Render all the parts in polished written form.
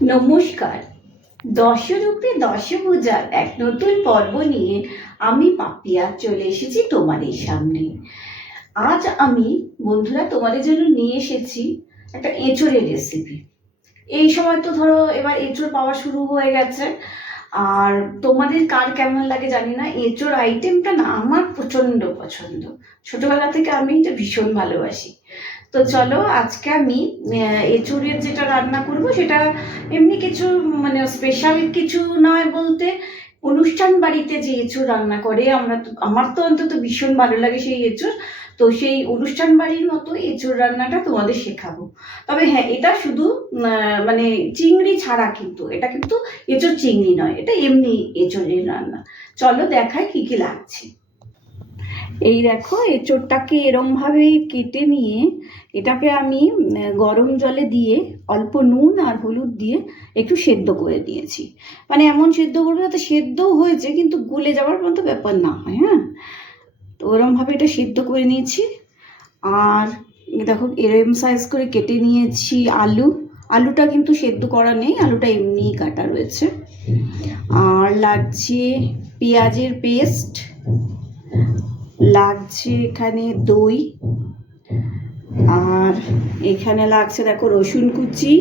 নমস্কার। দশরূপে দশভুজার এক নতুন পর্ব নিয়ে আমি পাপিয়া চলে এসেছি তোমাদের সামনে। আজ আমি বন্ধুরা তোমাদের জন্য নিয়ে এসেছি একটা এঁচোড়ের রেসিপি। এই সময় তো ধরো এবার এঁচোড় পাওয়া শুরু হয়ে গেছে, আর তোমাদের কার কেমন লাগে জানি না। এঁচোড় আইটেমটা না আমার প্রচণ্ড পছন্দ, ছোটবেলা থেকে আমি এটা ভীষণ ভালোবাসি। তো চলো আজকে আমি এঁচোড়ের যেটা রান্না করব সেটা এমনি কিছু মানে স্পেশাল কিছু নয় বলতে, অনুষ্ঠান বাড়িতে যে এঁচোড় রান্না করে আমার তো অন্তত ভীষণ ভালো লাগে সেই এঁচোড়। তো সেই অনুষ্ঠান বাড়ির মতো এঁচোড় রান্নাটা তোমাদের শেখাবো। তবে হ্যাঁ, এটা শুধু মানে চিংড়ি ছাড়া, কিন্তু এটা কিন্তু এঁচোড় চিংড়ি নয়, এটা এমনি এঁচোড়ের রান্না। চলো দেখায় কি কি লাগছে। এই দেখো, এঁচোড়টাকে এরমভাবে কেটে নিয়ে এটাকে আমি গরম জলে দিয়ে অল্প নুন আর হলুদ দিয়ে একটু সেদ্ধ করে দিয়েছি। মানে এমন সেদ্ধ করবে যাতে সেদ্ধও হয়েছে কিন্তু গলে যাওয়ার মতো ব্যাপার না হয়। হ্যাঁ, তো ওরমভাবে এটা সেদ্ধ করে নিয়েছি। আর দেখো এরম সাইজ করে কেটে নিয়েছি আলুটা কিন্তু সেদ্ধ করা নেই, আলুটা এমনিই কাটা রয়েছে। আর লাগছে পেঁয়াজের পেস্ট, লাগছে এখানে দই, আর এখানে লাগছে দেখো রসুন কুচি,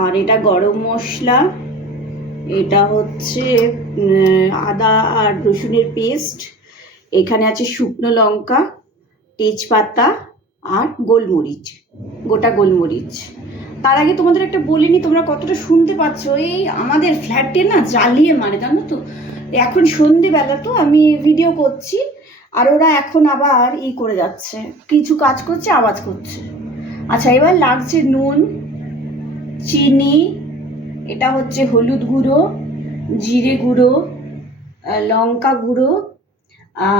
আর এটা গরম মশলা, এটা হচ্ছে আদা আর রসুনের পেস্ট, এখানে আছে শুকনো লঙ্কা, তেজপাতা আর গোলমরিচ, গোটা গোলমরিচ। তার আগে তোমাদের একটা বলিনি, তোমরা কতটা শুনতে পাচ্ছ, এই আমাদের ফ্ল্যাটে না জ্বালিয়ে মানে জানো তো। এখন সন্ধেবেলা তো আমি ভিডিও করছি, আর ওরা এখন আবার করে যাচ্ছে, কিছু কাজ করছে, আওয়াজ করছে। আচ্ছা, এবার লাগছে নুন, চিনি, এটা হচ্ছে হলুদ গুঁড়ো, জিরে গুঁড়ো, লঙ্কা গুঁড়ো,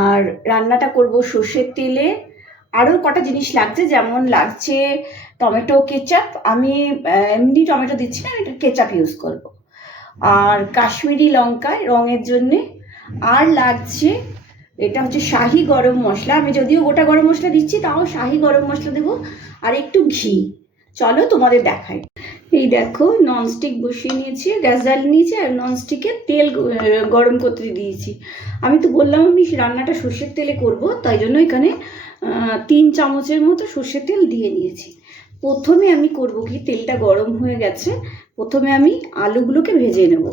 আর রান্নাটা করব সর্ষের তেলে। আরও কটা জিনিস লাগছে, যেমন লাগছে টমেটো কেচাপ, আমি এমনি টমেটো দিচ্ছি না, এটা কেচাপ ইউজ করব। আর কাশ্মীরি লঙ্কা রঙের জন্যে। আর লাগছে এটা হচ্ছে শাহি গরম মশলা, আমি যদিও গোটা গরম মশলা দিচ্ছি তাও শাহি গরম মশলা দেবো, আর একটু ঘি। চলো তোমাদের দেখাই। এই দেখো, ননস্টিক বসিয়ে নিয়েছি, গ্যাস জ্বালিয়ে নিয়েছি, আর ননস্টিকে তেল গরম করতে দিয়েছি। আমি তো বললাম আমি রান্নাটা সর্ষের তেলে করব, তাই জন্য এখানে 3 চামচের মতো সর্ষের তেল দিয়ে নিয়েছি। প্রথমে আমি করব কি, তেলটা গরম হয়ে গেছে, প্রথমে আমি আলুগুলোকে ভেজে নেব।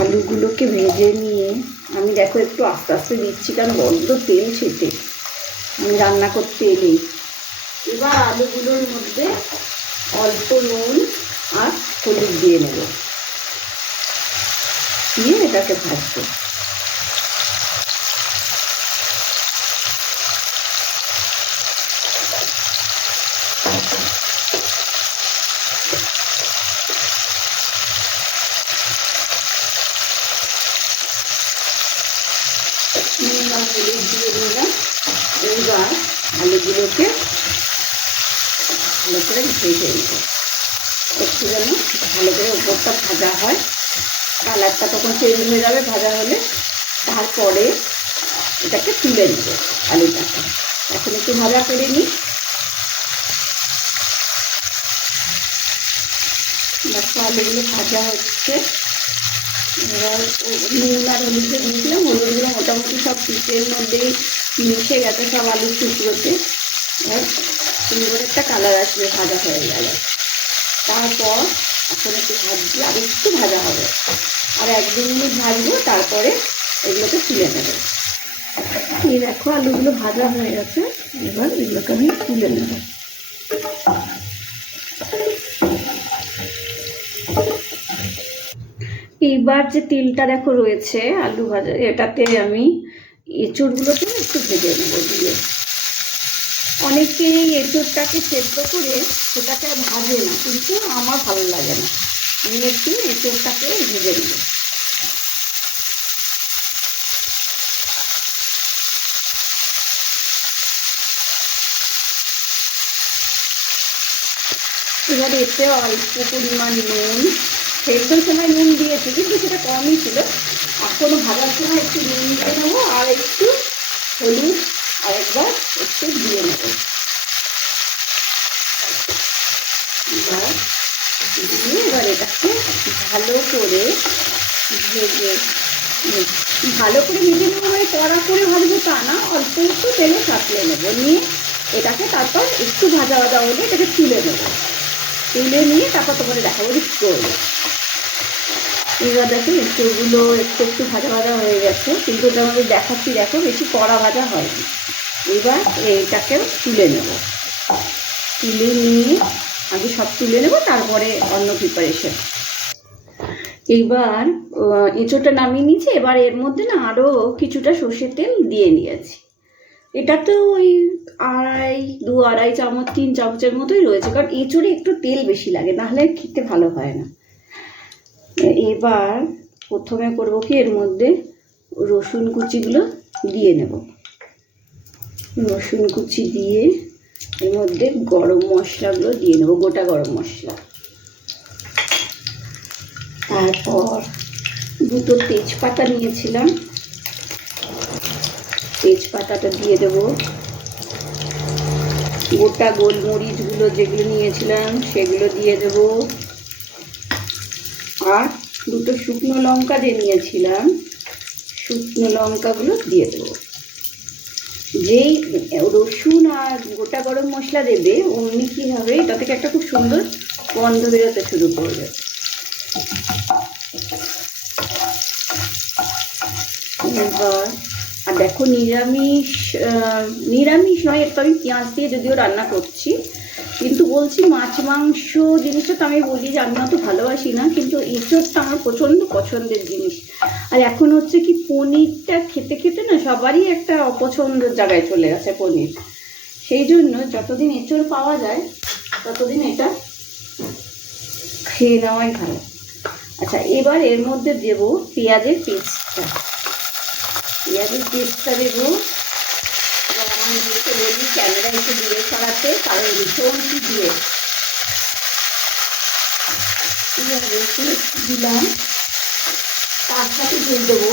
আলুগুলোকে ভেজে নিয়ে আমি দেখো একটু আস্তে আস্তে দিচ্ছি, কারণ বড্ড তেল ছেটে আমি রান্না করতে এলেই। এবার আলুগুলোর মধ্যে অল্প নুন আর হলুদ দিয়ে নেব, দিয়ে এটাকে ভাজবো। হলুদ দিয়ে দিলাম। এবার আলুগুলোকে ভালো করে ভেজে নেব, একটু যেন ভালো করে উপরটা ভাজা হয়, কালারটা তখন চেঞ্জ হয়ে যাবে ভাজা হলে। তারপরে এটাকে তুলে নেব আলুটাকে। এখন একটু ভাজা করে নিই। দেখো আলুগুলো ভাজা হচ্ছে। এবার নুন আর হলুদ দিয়ে দিয়েছিলাম, হলুদগুলো মোটামুটি সব পিসের মধ্যেই মিশে গেছে, সব আলুর টুকরোতে। আর সুন্দর একটা কালার আসবে ভাজা হয়ে গেলে। তারপর এখন একটু ভাজছি, আর একটু ভাজা হবে, আর 1-2 মিনিট ভাজবো, তারপরে এগুলোকে তুলে নেব। এই দেখো আলুগুলো ভাজা হয়ে গেছে, এবার এগুলোকে আমি তুলে নেব। এইবার যে তেলটা দেখো রয়েছে আলু ভাজা, এটাতে আমি এঁচোড়গুলোকে একটু ভেজে নেব দিয়ে। অনেকেই এঁচোড়টাকে সেদ্ধ করে সেটাকে ভাজে না, কিন্তু আমার ভালো লাগে না, আমি একটু এঁচোড়টাকে ভেজে নেব। এবার এতে অল্প পরিমাণ নুন, সেদ্ধর সময় নুন দিয়েছি কিন্তু সেটা কমই ছিল, এখনো ভাজার সময় একটু নুন দিয়ে নেবো, আর একটু হলুদ আরেকবার একটু দিয়ে নেব। এবার দিয়ে এবার এটাকে ভালো করে ভেজে ভালো করে ভেজে নেবো, মানে কড়া করে ভাজবো তা না, অল্প একটু তেলে সাঁতলে নেবো, নিয়ে এটাকে তারপর একটু ভাজা ভাজা হলে এটাকে তুলে নেবো, তুলে নিয়ে তারপর তোমাদের দেখাবো যে কী করবো। এবার দেখো এঁচোড়গুলো একটু একটু ভাজা ভাজা হয়ে গেছে, কিন্তু তোমাদের দেখাচ্ছি, দেখো বেশি কড়া ভাজা হয়নি। এবার এইটাকেও তুলে নেব, তুলে নিয়ে আগে সব তুলে নেব, তারপরে অন্য প্রিপারেশন। এইবার এঁচোড়টা নামিয়ে নিয়েছি, এবার এর মধ্যে না আরও কিছুটা সর্ষের তেল দিয়ে নিয়েছি। এটা তো ওই দু আড়াই চামচ 3 চামচের মতোই রয়েছে, কারণ এঁচোড়ে একটু তেল বেশি লাগে, নাহলে খেতে ভালো হয় না। এবার প্রথমে করবো কি, এর মধ্যে রসুন কুচিগুলো দিয়ে নেব, রসুন কুচি দিয়ে এর মধ্যে গরম মশলাগুলো দিয়ে নেব, গোটা গরম মশলা। তারপর দুটো তেজপাতা নিয়েছিলাম, তেজপাতাটা দিয়ে দেব, গোটা গোলমরিচগুলো যেগুলো নিয়েছিলাম সেগুলো দিয়ে দেব, আর দুটো শুকনো লঙ্কা যে নিয়েছিলাম শুকনো লঙ্কাগুলো দিয়ে দেবো। যেই রসুন আর গোটা গরম মশলা দেবে অমনি কী হবে, এটা থেকে একটা খুব সুন্দর গন্ধ বেরোতে শুরু করবে। এবার আর দেখো নিরামিষ নয়, একটু আমি পেঁয়াজ দিয়ে যদিও রান্না করছি, কিন্তু বলছি মাছ মাংস জিনিসটা তো আমি বলি যে আমি অত ভালোবাসি না, কিন্তু এঁচোড়টা আমার প্রচণ্ড পছন্দের জিনিস। আর এখন হচ্ছে কি, পনিরটা খেতে খেতে না সবারই একটা অপছন্দের জায়গায় চলে গেছে পনির, সেই জন্য যতদিন এঁচোড় পাওয়া যায় ততদিন এটা খেয়ে নেওয়াই ভালো। আচ্ছা, এবার এর মধ্যে দেব পেঁয়াজের পেস্টটা, দেবো। এবার আমার নিজেকে বলি ক্যামেরা একটু দূরে সরাতে, কারণ ভীষণ কি দিয়ে দিলাম। তার সাথে দিয়ে দেবো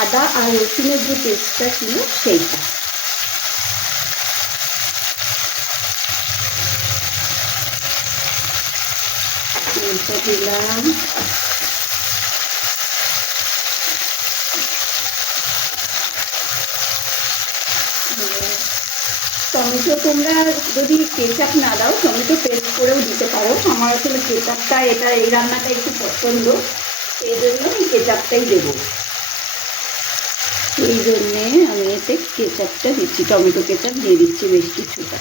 আদা আর রসুনের যে পেস্টটা ছিল সেইটা। দিলাম, টমেটো তোমরা যদি কেচাপ না দাও টমেটো পেস্ট করেও দিতে পারো, আমার আসলে কেচাপটা এটা এই রান্নাটা একটু পছন্দ, এই জন্য আমি কেচাপটাই দেবো, এই জন্যে আমি এতে কেচাপটা দিচ্ছি, টমেটো কেচাপ দিয়ে দিচ্ছি বেশ কিছুটা।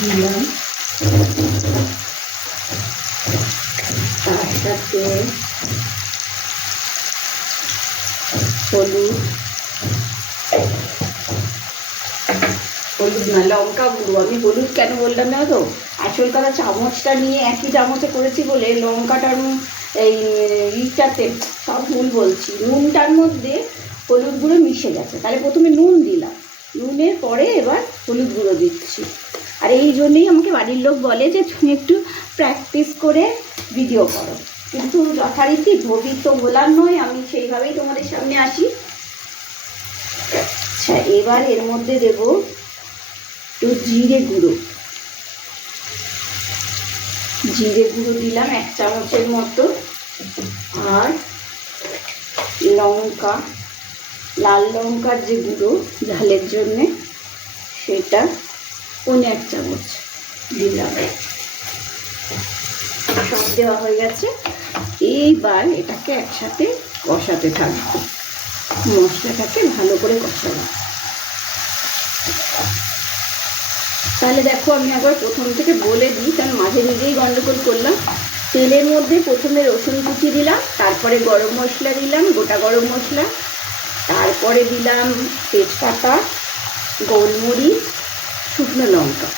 দিলাম তার সাথে হলুদ না, লঙ্কা গুঁড়ো। আমি হলুদ কেন বললাম না তো, আসল কথা চামচটা নিয়ে একই চামচে করেছি বলে লঙ্কাটার এই ইটাতে সব ভুল বলছি, নুনটার মধ্যে হলুদ গুঁড়ো মিশে গেছে, তাহলে প্রথমে নুন দিলাম, নুনের পরে এবার হলুদ গুঁড়ো দিচ্ছি। আর এই জন্যেই আমাকে বাড়ির লোক বলে যে তুমি একটু প্র্যাকটিস করে ভিডিও করো, কিন্তু যথারীতি ভবিত তো বলার নয়, আমি সেইভাবেই তোমাদের সামনে আসি। আচ্ছা, এবার এর মধ্যে দেবো একটু জিরে গুঁড়ো, দিলাম 1 চামচের মতো, আর লঙ্কা, লাল লঙ্কার যে গুঁড়ো ঝালের জন্যে সেটা 1 চামচ দিলাম। সব দেওয়া হয়ে গেছে, এইবার এটাকে একসাথে কষাতে থাকবো, মশলাটাকে ভালো করে কষাবো। তাহলে দেখো আমি একবার প্রথম থেকে বলে দিই, কারণ মাঝে নিজেই গন্ডগোল করলাম। তেলের মধ্যে প্রথমে রসুন কুচি দিলাম, তারপরে গরম মশলা দিলাম, গোটা গরম মশলা, তারপরে দিলাম তেজপাতা, গোলমরিচ, শুকনো লঙ্কা,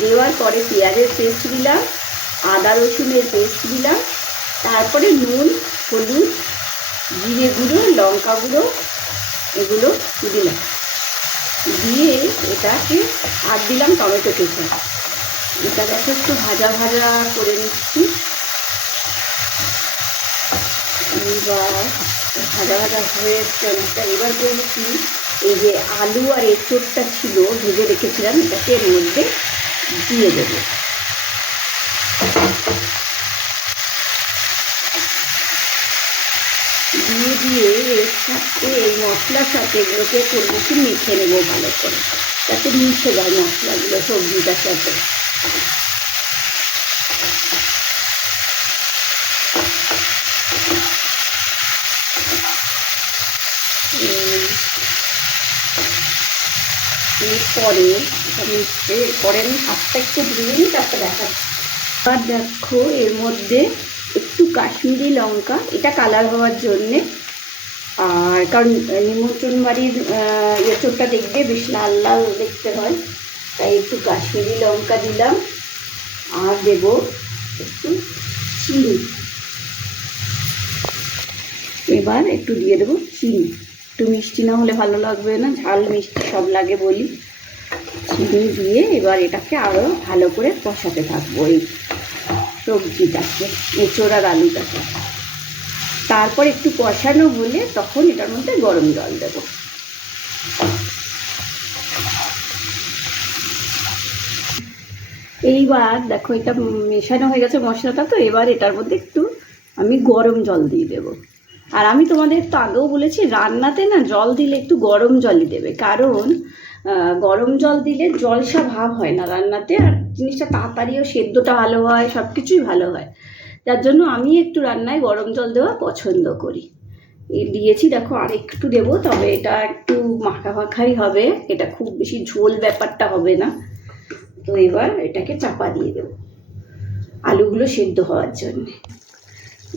দেওয়ার পরে পেঁয়াজের পেস্ট দিলাম, আদা রসুনের পেস্ট দিলাম, তারপরে নুন, হলুদ, জিরে গুঁড়ো, লঙ্কা গুঁড়ো এগুলো দিলাম, দিয়ে এটাকে আর দিলাম টমেটো কেচাপ। এটা দেখো একটু ভাজা ভাজা করে নিচ্ছি, এবার ভাজা ভাজা হয়ে এসছে অনেকটা। এবার করছি এই যে আলু আর এঁচোড়টা ছিল ভেজে রেখেছিলাম, এটাকে এর মধ্যে দিয়ে দেবো। দিয়ে এর সাথে এই মশলার সাথে এগুলোকে একটু মেখে নেবো ভালো করে, যাতে মিশে যায় মশলাগুলো সবজিটার সাথে। এরপরে এটা মিশছে, এরপরে আমি হাতটা একটু ধুয়ে নিই, তারপর দেখাচ্ছি। আর দেখো এর মধ্যে একটু কাশ্মীরি লঙ্কা, এটা কালার হওয়ার জন্যে, আর কারণ নিমন্ত্রণ বাড়ির এঁচোড়টা দেখবে বেশ লাল লাল দেখতে হয়, তাই একটু কাশ্মীরি লঙ্কা দিলাম। আর দেব একটু চিনি, এবার একটু দিয়ে দেবো চিনি। একটু মিষ্টি না হলে ভালো লাগবে না, ঝাল মিষ্টি সব লাগে বলি। চিনি দিয়ে এবার এটাকে আরও ভালো করে কষাতে থাকবো এই সবজিটাকে, এঁচোড় আর আলুটাকে। তারপর একটু কষানো হলে তখন এটার মধ্যে গরম জল দেব। এইবার দেখো এটা মেশানো হয়ে গেছে মশলাটা, তো এবার এটার মধ্যে একটু আমি গরম জল দিয়ে দেবো। আর আমি তোমাদের তো আগেও বলেছি, রান্নাতে না জল দিলে একটু গরম জলই দেবে, কারণ গরম জল দিলে জলসা ভাব হয় না রান্নাতে, আর জিনিসটা তাড়াতাড়িও সেদ্ধটা ভালো হয়, সব কিছুই ভালো হয়। যার জন্য আমি একটু রান্নায় গরম জল দেওয়া পছন্দ করি। এই দিয়েছি দেখো, আর একটু দেবো, তবে এটা একটু মাখা মাখাই হবে, এটা খুব বেশি ঝোল ব্যাপারটা হবে না। তো এবার এটাকে চাপা দিয়ে দেবো আলুগুলো সেদ্ধ হওয়ার জন্যে।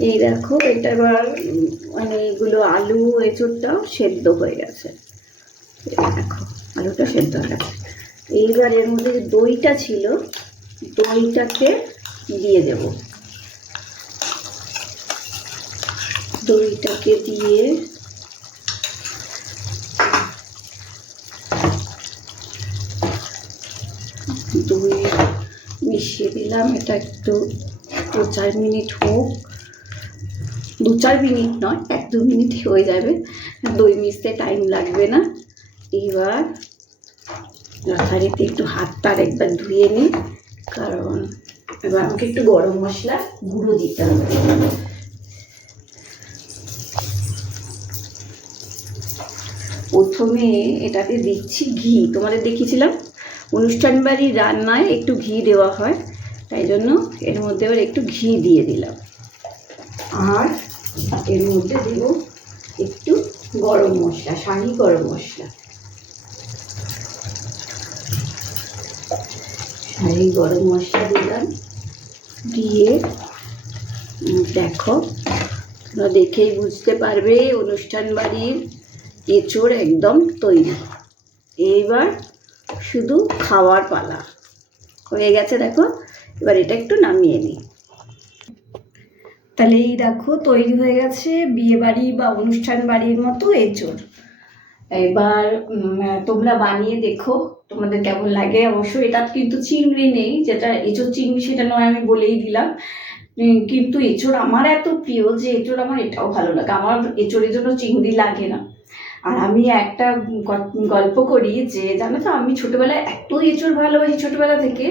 এই দেখো এটা এবার মানে এগুলো আলু এঁচোড়টাও সেদ্ধ হয়ে গেছে, দেখো আলুটা সেদ্ধ হয়ে গেছে। এইবার এর মধ্যে যে দইটা ছিল, দইটাকে দিয়ে দেব। দইটাকে দিয়ে দই মিশিয়ে দিলাম। এটা একটু 2-4 মিনিট হোক, 2-4 মিনিট নয়, 1-2 মিনিট হয়ে যাবে, দই মিশতে টাইম লাগবে না। এবার যথারীতি একটু হাতটা একবার ধুয়ে নিই, কারণ এবার আমাকে একটু গরম মশলা গুঁড়ো দিতে হবে। প্রথমে এটাতে দিচ্ছি ঘি, তোমাদের দেখিয়েছিলাম অনুষ্ঠান বাড়ির রান্নায় একটু ঘি দেওয়া হয়, তাই জন্য এর মধ্যে এবার একটু ঘি দিয়ে দিলাম। আর এর মধ্যে দেব একটু গরম মশলা, শাহি গরম মশলা, শাহি গরম মশলা দিলাম। দিয়ে দেখো, তোমরা দেখেই বুঝতে পারবে অনুষ্ঠান বাড়ির এঁচোড় একদম তৈরি। এইবার শুধু খাওয়ার পালা হয়ে গেছে, দেখো এবার এটা একটু নামিয়ে নিই। তাহলে এই দেখো তৈরি হয়ে গেছে বিয়েবাড়ি বা অনুষ্ঠান বাড়ির মতো এঁচোড়। এবার তোমরা বানিয়ে দেখো তোমাদের কেমন লাগে। অবশ্যই এটা কিন্তু চিংড়ি নেই, যেটা এঁচোড় চিংড়ি সেটা নয়, আমি বলেই দিলাম। কিন্তু এঁচোড় আমার এত প্রিয় যে এঁচোড় আমার এটাও ভালো লাগে, আমার এঁচোড়ের জন্য চিংড়ি লাগে না। আর আমি একটা গল্প করি যে জানো তো, আমি ছোটোবেলায় এত এঁচোড় ভালোবাসি ছোটোবেলা থেকে,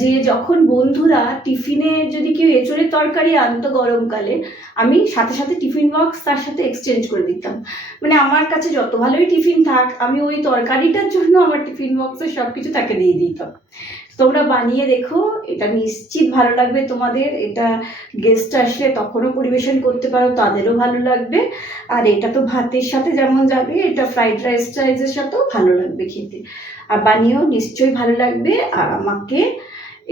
যে যখন বন্ধুরা টিফিনে যদি কেউ এঁচোড়ের তরকারি আনতো গরমকালে, আমি সাথে সাথে টিফিন বক্স তার সাথে এক্সচেঞ্জ করে দিতাম। মানে আমার কাছে যত ভালোই টিফিন থাক, আমি ওই তরকারিটার জন্য আমার টিফিন বক্সের সব কিছু তাকে দিয়ে দিতাম। তোমরা বানিয়ে দেখো, এটা নিশ্চিত ভালো লাগবে তোমাদের। এটা গেস্ট আসলে তখনও পরিবেশন করতে পারো, তাদেরও ভালো লাগবে। আর এটা তো ভাতের সাথে যেমন যাবে, এটা ফ্রাইড রাইসের সাথেও ভালো লাগবে খেতে। আর বানিয়েও নিশ্চয়ই ভালো লাগবে। আর আমাকে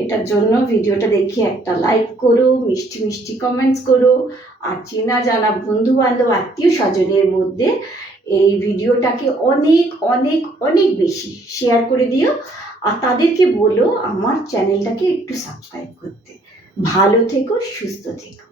এটার জন্য ভিডিওটা দেখে একটা লাইক করো, মিষ্টি মিষ্টি কমেন্টস করো। আর চেনা জানা বন্ধু বান্ধব আত্মীয় স্বজনের মধ্যে এই ভিডিওটাকে অনেক অনেক অনেক বেশি শেয়ার করে দিও। আর তাদেরকে বলো আমার চ্যানেলটাকে একটু সাবস্ক্রাইব করতে। ভালো থেকো, সুস্থ থেকো।